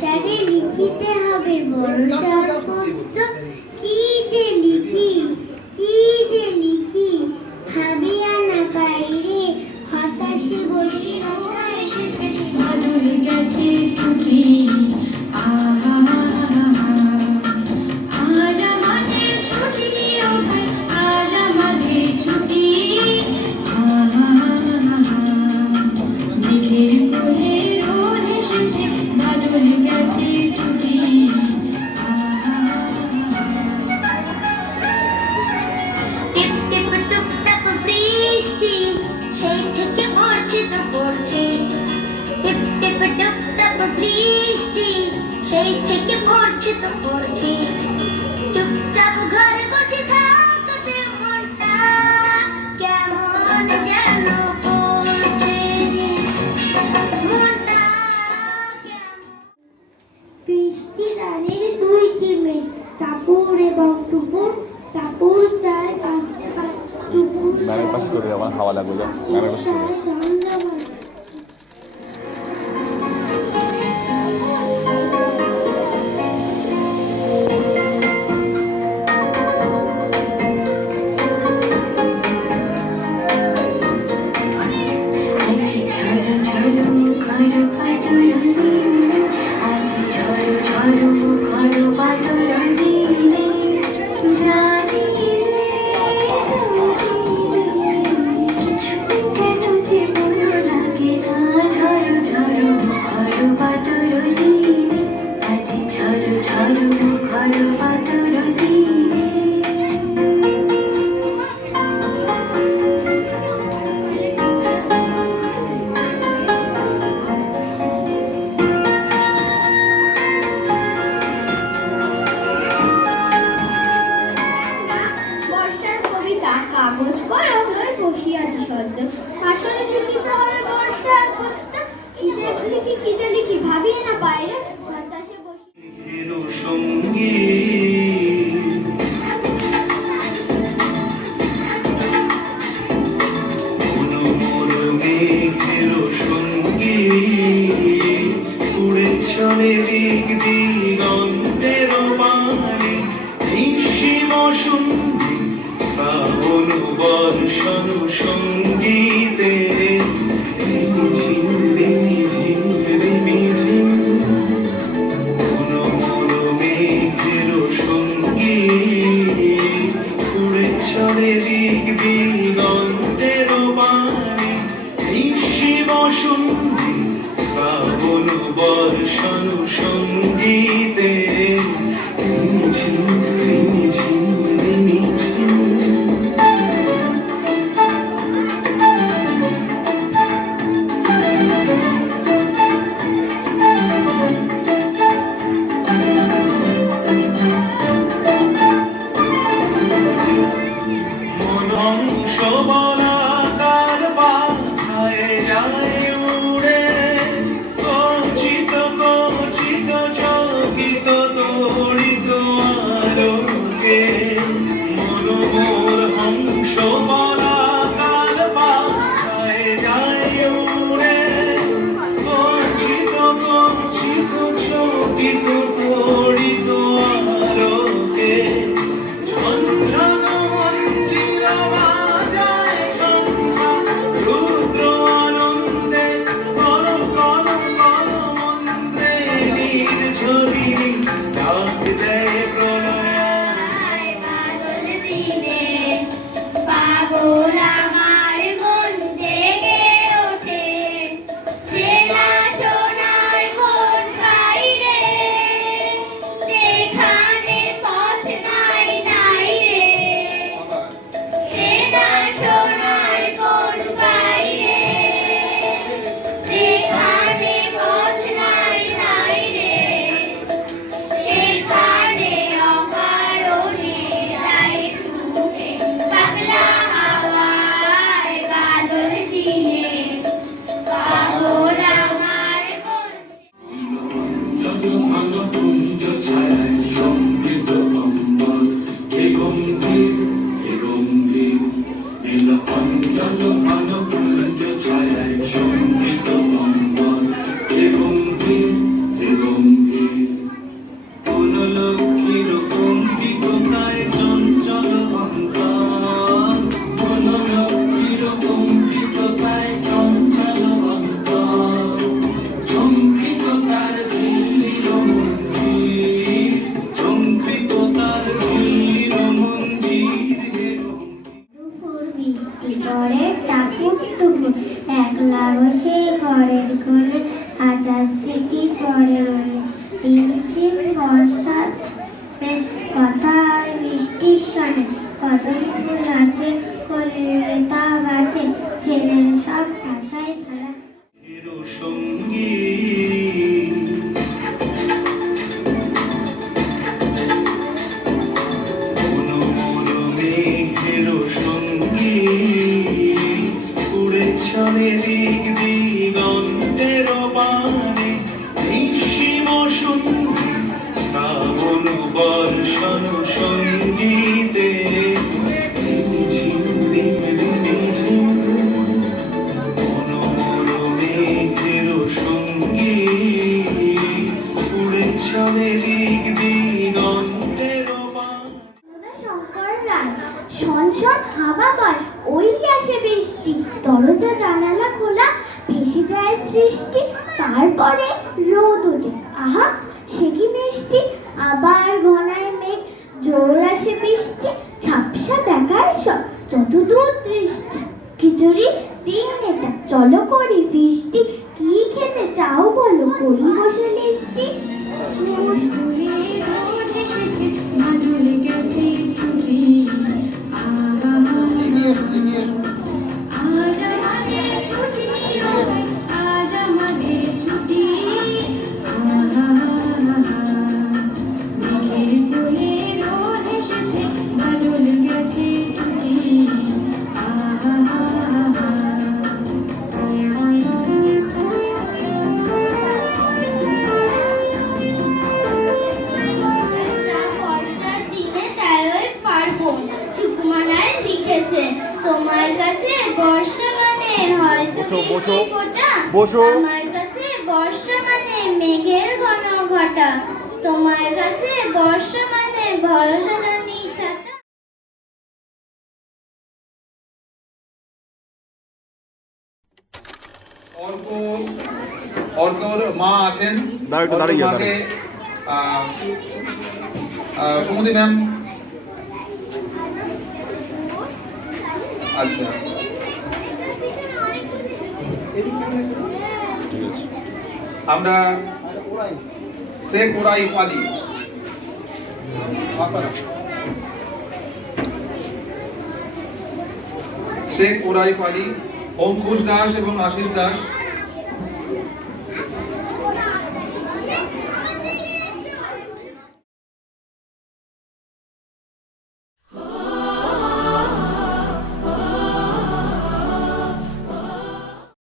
সারে লিখিতে হবে বর্ষার পদ্য। কি যে লিখি, কি যে লিখি, ভাবিয়া না পাইরে হতাশে বসি। বাদল গেছে টুটি, আহা আজ আমাদের ছুটি, ও ভাই আজ আমাদের ছুটি, আহা মেঘের কোলে রোদ এসেছে, বাদল গেছে ছুটি, আহা টিপ টিপ টুপ টাপ বৃষ্টি, সেই থেকে পড়ছে তো পড়ছে। টিপ টিপ টুপ টাপ বৃষ্টি, সেই থেকে পড়ছে তো পড়ছে। চুপচাপ ঘরে বসে থাকতে মনটা কেমন যেন করছে। মনটা কেমন। বৃষ্টি রানের দুইটি মেঘ, টাপুর এবং টুপুর। টাপুর চায় পাশে পাশে, টুপুর ম্যামের পাশে চলে যাবো, হাওয়া লাগবে, যাও ম্যামের পাশে চলে যাও। আজি ঝড় ঝড় মুখর বাদল নীলে, আজি ঝড় ঝড় মুখর বাদল নীলে, জানিলে কিছুতে কেন যে ভালো লাগে না। ঝড় ঝড় মুখর বাদল নীলে, আজি ঝড় ঝড় মুখর বাদল নীলে। বর্ষার কবিতা কাগজ কলম লই বসিয়াছি সদ্য। আসলে লিখিতে হবে বর্ষার পদ্য। কি যে লিখি, কি যে লিখি, ভাবিয়ে না বাইরে বাতাসে বসি। মেঘেরও সঙ্গী মোর মেঘেরও সঙ্গী, উড়ে চলে দিক দিগন্তের পানে, নিঃসীম সঙ্গী শ্রাবণ বর্ষণ সঙ্গীতে। রিমিঝিম রিমিঝিম রিমিঝিম মোর মেঘেরও সঙ্গী, উড়ে চলে দিক দিগন্তের পানে, নিঃসীম সঙ্গী শ্রাবণ বর্ষণ সঙ্গীতে। রিমিঝিম রিমিঝিম রিমিঝিম। মনংশ বলাকার বাছায় যায় উড়ে, কচিত কচিত বসো। ফোঁটা। বসো। আমার কাছে বর্ষা মানে মেঘের ঘন ঘটা, তোমার কাছে বর্ষা মানে ভরসা জানি ছাতা। অর্কর মা আছেন। দাঁড়াও, একটু দাঁড়িয়ে যাও, মাকে সুমতি ম্যাম। আচ্ছা, আমরা শেখ ওরাইফ আলী, শেখ ওরাইফ আলী, অঙ্কুশ দাস এবং আশিস দাস